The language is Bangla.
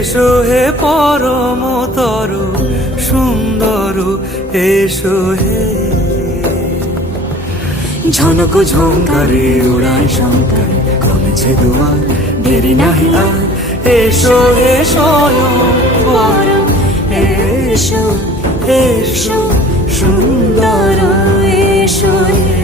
এসো হে পরমতর সুন্দর, এসো হে। ঝনক ঝঙ্কারে উড়ায় শঙ্কার, কমেছে দুয়ার, দেরি নাহি আর। এসো হে স্বয়ং বর, এসো এসো সুন্দর।